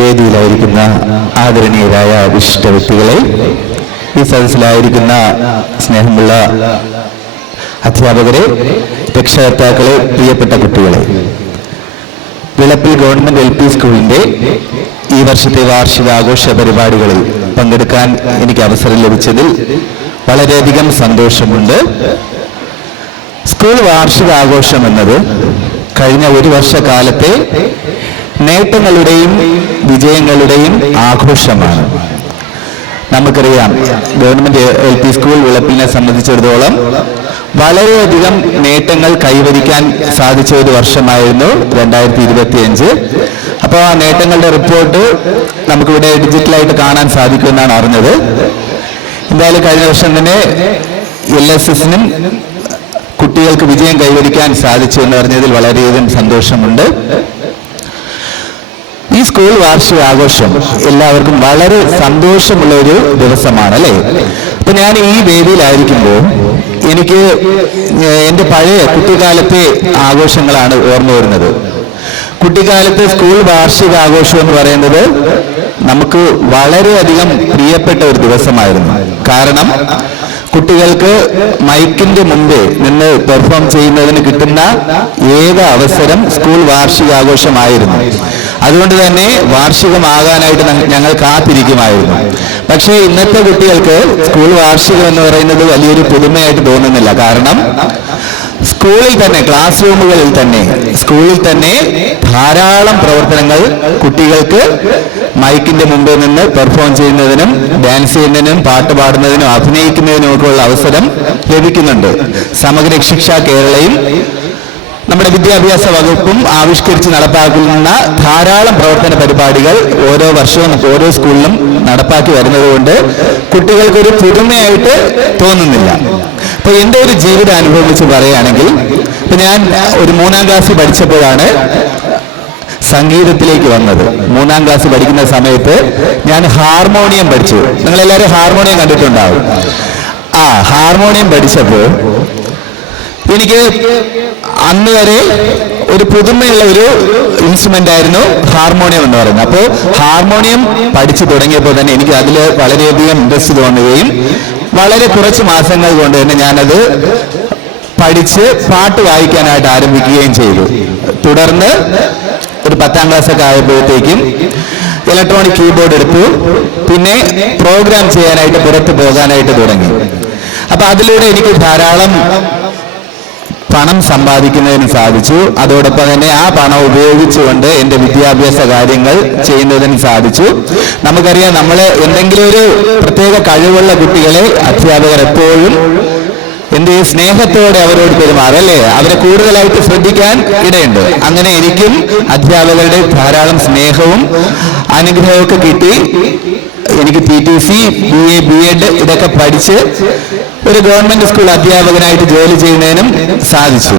വേദിയിലായിരിക്കുന്ന ആദരണീയരായ വിശിഷ്ട വ്യക്തികളെ, ഈ സദസ്സിലായിരിക്കുന്ന സ്നേഹമുള്ള അധ്യാപകരെ, രക്ഷകർത്താക്കളെ, പ്രിയപ്പെട്ട കുട്ടികളെ, വിളപ്പിൽ ഗവൺമെന്റ് LP സ്കൂളിന്റെ ഈ വർഷത്തെ വാർഷികാഘോഷ പരിപാടികളിൽ പങ്കെടുക്കാൻ എനിക്ക് അവസരം ലഭിച്ചതിൽ വളരെയധികം സന്തോഷമുണ്ട്. സ്കൂൾ വാർഷികാഘോഷം എന്നത് കഴിഞ്ഞ ഒരു വർഷക്കാലത്തെ നേട്ടങ്ങളുടെയും വിജയങ്ങളുടെയും ആഘോഷമാണ്. നമുക്കറിയാം, ഗവൺമെന്റ് LP സ്കൂൾ വിളപ്പിനെ സംബന്ധിച്ചിടത്തോളം വളരെയധികം നേട്ടങ്ങൾ കൈവരിക്കാൻ സാധിച്ച ഒരു വർഷമായിരുന്നു 2025. അപ്പോൾ ആ നേട്ടങ്ങളുടെ റിപ്പോർട്ട് നമുക്കിവിടെ ഡിജിറ്റലായിട്ട് കാണാൻ സാധിക്കുമെന്നാണ് അറിഞ്ഞത്. എന്തായാലും കഴിഞ്ഞ വർഷം തന്നെ LSSനും കുട്ടികൾക്ക് വിജയം കൈവരിക്കാൻ സാധിച്ചു എന്ന് പറഞ്ഞതിൽ വളരെയധികം സന്തോഷമുണ്ട്. ഈ സ്കൂൾ വാർഷികാഘോഷം എല്ലാവർക്കും വളരെ സന്തോഷമുള്ള ഒരു ദിവസമാണ്, അല്ലേ? അപ്പൊ ഞാൻ ഈ വേദിയിലായിരിക്കുമ്പോൾ എനിക്ക് എൻ്റെ പഴയ കുട്ടിക്കാലത്തെ ആഘോഷങ്ങളാണ് ഓർമ്മ വരുന്നത്. കുട്ടിക്കാലത്തെ സ്കൂൾ വാർഷികാഘോഷം എന്ന് പറയുന്നത് നമുക്ക് വളരെയധികം പ്രിയപ്പെട്ട ഒരു ദിവസമായിരുന്നു. കാരണം കുട്ടികൾക്ക് മൈക്കിന്റെ മുമ്പേ നിന്ന് പെർഫോം ചെയ്യുന്നതിന് കിട്ടുന്ന ഏക അവസരം സ്കൂൾ വാർഷികാഘോഷമായിരുന്നു. അതുകൊണ്ട് തന്നെ വാർഷികമാകാനായിട്ട് ഞങ്ങൾ കാത്തിരിക്കുമായിരുന്നു. പക്ഷേ ഇന്നത്തെ കുട്ടികൾക്ക് സ്കൂൾ വാർഷികം എന്ന് പറയുന്നത് വലിയൊരു പുതുമയായിട്ട് തോന്നുന്നില്ല. കാരണം സ്കൂളിൽ തന്നെ, ക്ലാസ് റൂമുകളിൽ തന്നെ, സ്കൂളിൽ തന്നെ ധാരാളം പ്രവർത്തനങ്ങൾ കുട്ടികൾക്ക് മൈക്കിന്റെ മുമ്പിൽ നിന്ന് പെർഫോം ചെയ്യുന്നതിനും ഡാൻസ് ചെയ്യുന്നതിനും പാട്ട് പാടുന്നതിനും അഭിനയിക്കുന്നതിനും ഒക്കെ ഉള്ള അവസരം ലഭിക്കുന്നുണ്ട്. സമഗ്ര ശിക്ഷ കേരളയും നമ്മുടെ വിദ്യാഭ്യാസ വകുപ്പും ആവിഷ്കരിച്ച് നടപ്പാക്കുന്ന ധാരാളം പ്രവർത്തന പരിപാടികൾ ഓരോ വർഷവും ഓരോ സ്കൂളിലും നടപ്പാക്കി വരുന്നതുകൊണ്ട് കുട്ടികൾക്കൊരു പുതുമയായിട്ട് തോന്നുന്നില്ല. അപ്പൊ എൻ്റെ ഒരു ജീവിതാനുഭവം വെച്ച് പറയുകയാണെങ്കിൽ, ഇപ്പൊ ഞാൻ ഒരു 3ാം ക്ലാസ്സിൽ പഠിച്ചപ്പോഴാണ് സംഗീതത്തിലേക്ക് വന്നത്. 3ാം ക്ലാസ് പഠിക്കുന്ന സമയത്ത് ഞാൻ ഹാർമോണിയം പഠിച്ചു. നിങ്ങളെല്ലാവരും ഹാർമോണിയം കണ്ടിട്ടുണ്ടാവും. ഹാർമോണിയം പഠിച്ചപ്പോൾ എനിക്ക് അന്ന് വരെ ഒരു പുതുമയുള്ള ഒരു ഇൻസ്ട്രുമെന്റ് ആയിരുന്നു ഹാർമോണിയം എന്ന് പറയുന്നത്. അപ്പോൾ ഹാർമോണിയം പഠിച്ചു തുടങ്ങിയപ്പോൾ തന്നെ എനിക്ക് അതിൽ വളരെയധികം ഇൻട്രസ്റ്റ് തോന്നുകയും വളരെ കുറച്ച് മാസങ്ങൾ കൊണ്ട് തന്നെ ഞാനത് പഠിച്ച് പാട്ട് വായിക്കാനായിട്ട് ആരംഭിക്കുകയും ചെയ്തു. തുടർന്ന് ഒരു 10ാം ക്ലാസ്സൊക്കെ ആയപ്പോഴത്തേക്കും ഇലക്ട്രോണിക് കീബോർഡ് എടുത്തു. പിന്നെ പ്രോഗ്രാം ചെയ്യാനായിട്ട് പുറത്ത് പോകാനായിട്ട് തുടങ്ങി. അപ്പൊ അതിലൂടെ എനിക്ക് ധാരാളം പണം സമ്പാദിക്കുന്നതിന് സാധിച്ചു. അതോടൊപ്പം തന്നെ ആ പണം ഉപയോഗിച്ചുകൊണ്ട് എൻ്റെ വിദ്യാഭ്യാസ കാര്യങ്ങൾ ചെയ്യുന്നതിന് സാധിച്ചു. നമുക്കറിയാം, നമ്മൾ എന്തെങ്കിലും ഒരു പ്രത്യേക കഴിവുള്ള കുട്ടികളെ അധ്യാപകർ എപ്പോഴും സ്നേഹത്തോടെ അവരോട് പെരുമാറും, അല്ലേ? അവരെ കൂടുതലായിട്ട് ശ്രദ്ധിക്കാൻ ഇടയുണ്ട്. അങ്ങനെ എനിക്കും അധ്യാപകരുടെ ധാരാളം സ്നേഹവും അനുഗ്രഹമൊക്കെ കിട്ടി. എനിക്ക് TTC, BA, B.Ed ഇതൊക്കെ പഠിച്ച് ഒരു ഗവൺമെന്റ് സ്കൂൾ അധ്യാപകനായിട്ട് ജോലി ചെയ്യുന്നതിനും സാധിച്ചു.